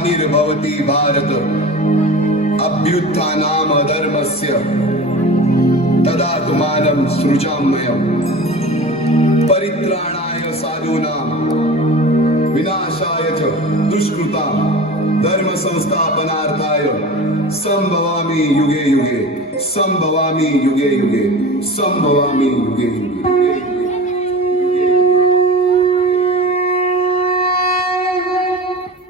ग्लानिर्भवति भारत। अभ्युत्थानाम धर्मस्य तदात्मानं सृजाम्यहम्। परित्राणाय साधूनां विनाशाय च दुष्कृता धर्मसंस्थापनार्थाय संभवामि युगे युगे। संभवामि युगे युगे। संभवामि युगे युगे।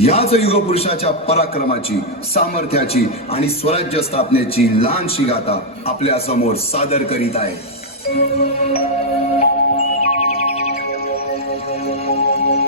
याच युगपुरुषाच्या पराक्रमाची सामर्थ्याची आणि स्वराज्य स्थापनेची लहानशी गाथा आपल्यासमोर सादर करीत आहे. महाराष्ट्र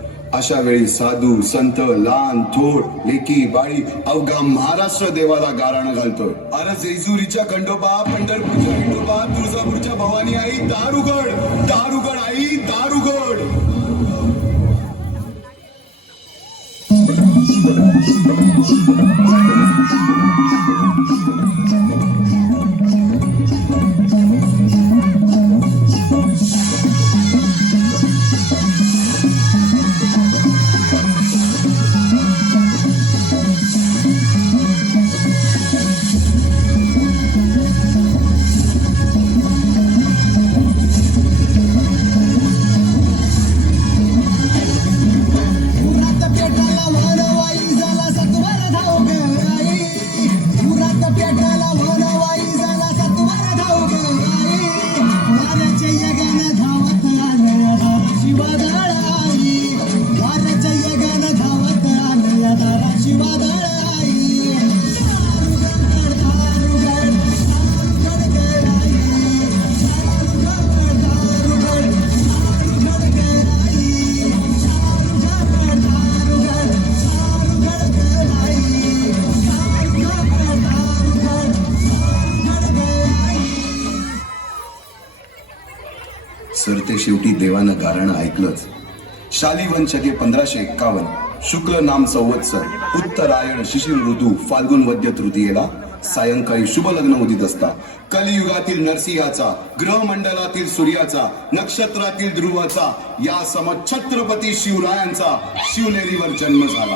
अशा वेळी साधू संत लहान थोर लेकी बाळी अवघा महाराष्ट्र देवाला गाराणं घालतोय. अरे जेजुरीच्या खंडोबा पंढरपूरच्या खंडोबा तुळजापूरच्या भवानी आई दारुगड दारुगड आई दारुगड. उरात ते शेवटी देवानं गारणं ऐकलंच. शालिवन शके पंधराशे एक्कावन्न शुक्ल नाम संवत्सर उत्तरायण शिशिर ऋतू फाल्गुन वद्य तृतीयेला सायंकाळी शुभ लग्न उदित असता. कलियुगातील नरसिंहाचा ग्रहमंडलातील सूर्याचा नक्षत्रातील ध्रुवाचा या सम छत्रपती शिवरायांचा शिवनेरीवर जन्म झाला.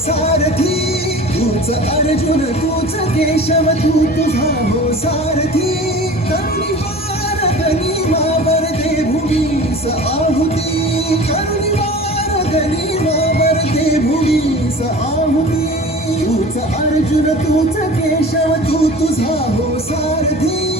सारथी तूच अर्जुन तूच केशव तू तुझा हो सारथी. करुणीवार गनिमावर दे भूमीस आहुती. करुणीवार गनिमावर दे भूमीस आहुती. तूच अर्जुन तूच केशव तू तुझा हो सारथी.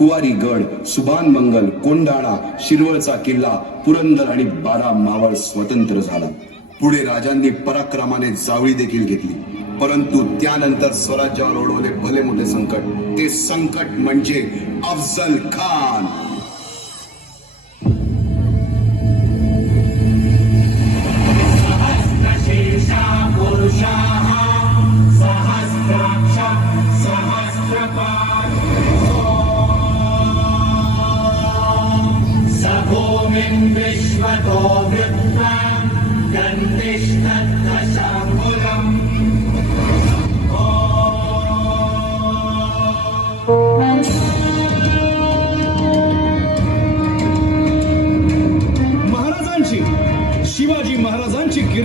कुवारी गड सुभान मंगल कोंडाळा शिरवळचा किल्ला पुरंदर आणि बारा मावळ स्वतंत्र झाला. पुढे राजांनी पराक्रमाने जावळी देखील घेतली. परंतु त्यानंतर स्वराज्यावर ओढवले भले मोठे संकट. ते संकट म्हणजे अफजल खान.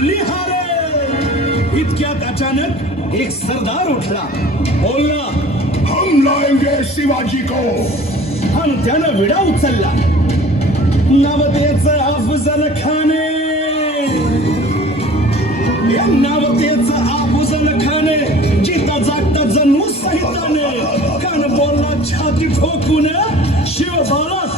लिहारे इतक्यात अचानक एक सरदार उठला. बोलला हम लाएंगे शिवाजी को. आणि त्यानं विडा उचलला. नवतेच अफजल खाने. या नावतेच अफजल खाने जिता जागता जनू सहिताने कान बोलला छाती ठोकून शिवबाला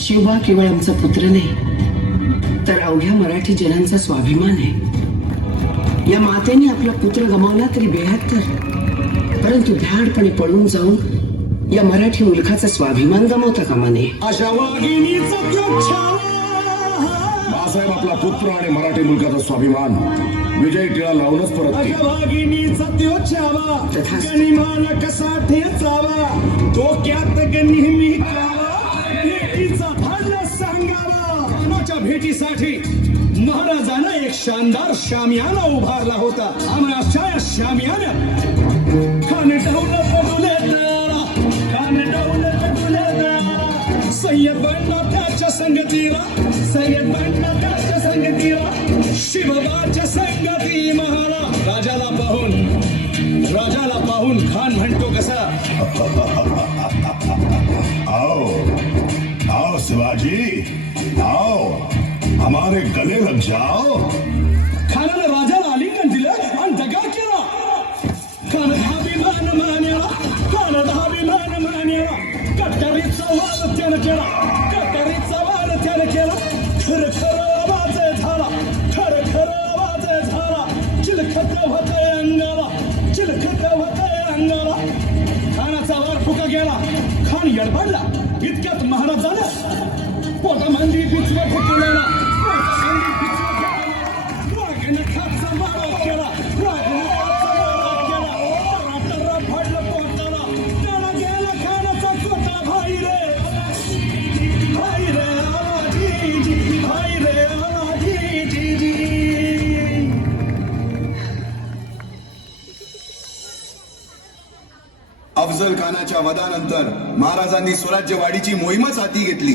शिवबा केवळ आमचा पुत्र नाही तर अवघ्या मराठी जनांचा स्वाभिमान आहे. या मातेने आपला पुत्र गमावला तरी बेहत्तर परंतु भ्याडपणे पळून जाऊन या मराठी मुलखाचा स्वाभिमान गमावता कामा नये. अशा वाघिणीचा तो छावा! बाळासाहेब आपला पुत्र आणि मराठी मुलकाचा स्वाभिमान विजय टिळा लावूनच परत केला. भेटीसाठी महाराजानं एक शानदार शामियाना उभारला होता. आणि या शामियाना. खान डौल पडुले तारा खान डौल सय्यद बनला त्याच्या संगतीला. सय्यद बनला त्याच्या संगतीला. शिवबाच्या संगती महारा. राजाला पाहून राजाला पाहून खान म्हणतो कसा? आओ आओ शिवाजी. आओ हमारे गले लग जाओ। खाना में राजा अफजल खानाच्या वधानंतर महाराजांनी स्वराज्यवाढीची मोहीमच हाती घेतली.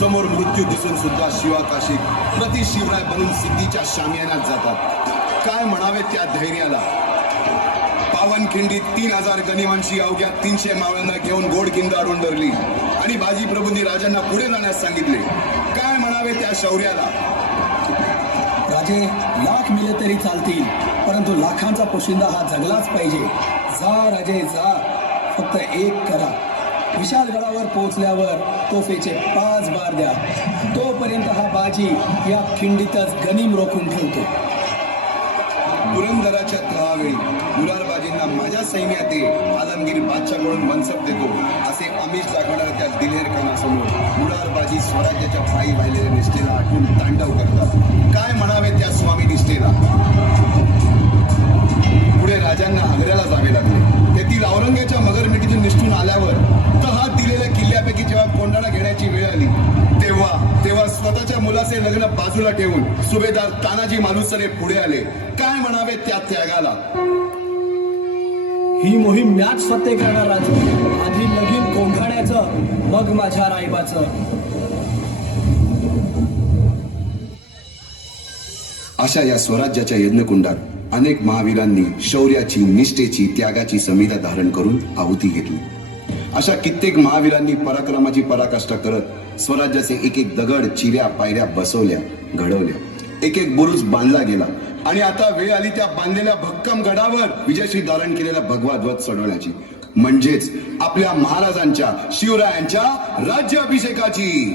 समोर मृत्यू दिसून सुद्धा शिवा काशीद प्रति शिवराय बनून सिद्धीच्या शामियानात जातात. काय म्हणावे त्या धैर्याला? पावनखिंडीत तीन हजार गनिमांशी अवघ्या तीनशे मावळ्यांना घेऊन गोडखिंड आणून धरली आणि बाजी प्रभूंनी राजांना पुढे जाण्यास सांगितले. काय म्हणावे त्या शौर्याला? राजे लाख मिले तरी चालतील परंतु लाखांचा पोशिंदा हा जगलाच पाहिजे. जा राजे जा. फक्त एक करा. विशालगडावर पोहोचल्यावर तोफेचे पाच बार द्या. तोपर्यंत हा बाजी या खिंडीतच गनिम रोखून ठेवतो. पुरंदराच्या तळावेळी मुरारबाजींना माझ्या सैन्यात ये आलमगीर बादशाकडून मनसब देतो असे आमिष दाखवणाऱ्या त्या दिलेर खानासमोर मुरारबाजी स्वराज्याच्या पायी वाहिलेल्या निष्ठेला आठवून तांडव करतात. काय म्हणावे त्या स्वामी निष्ठेला? लग्न बाजूला ठेवून सुभेदार तानाजी मालुसरे पुढे आले. काय म्हणावे त्या त्यागाला? ही मोहीम मॅच फत्ते करणार राजू आधी लगीन कोंढाण्याचं मग माझ्या रायबाचं. अशा या स्वराज्याच्या यज्ञकुंडात अनेक महावीरांनी शौर्याची निष्ठेची त्यागाची संविधा धारण करून आहुती घेतली. अशा कित्येक महावीरांनी पराक्रमाची पराकाष्ठा करत स्वराज्याचे एक एक दगड चिऱ्या पायऱ्या बसवल्या घडवल्या. एक एक बुरुज बांधला गेला. आणि आता वेळ आली त्या बांधलेल्या भक्कम गडावर विजयश्री धारण केलेला भगवा ध्वज चढवण्याची म्हणजेच आपल्या महाराजांच्या शिवरायांच्या राज्याभिषेकाची.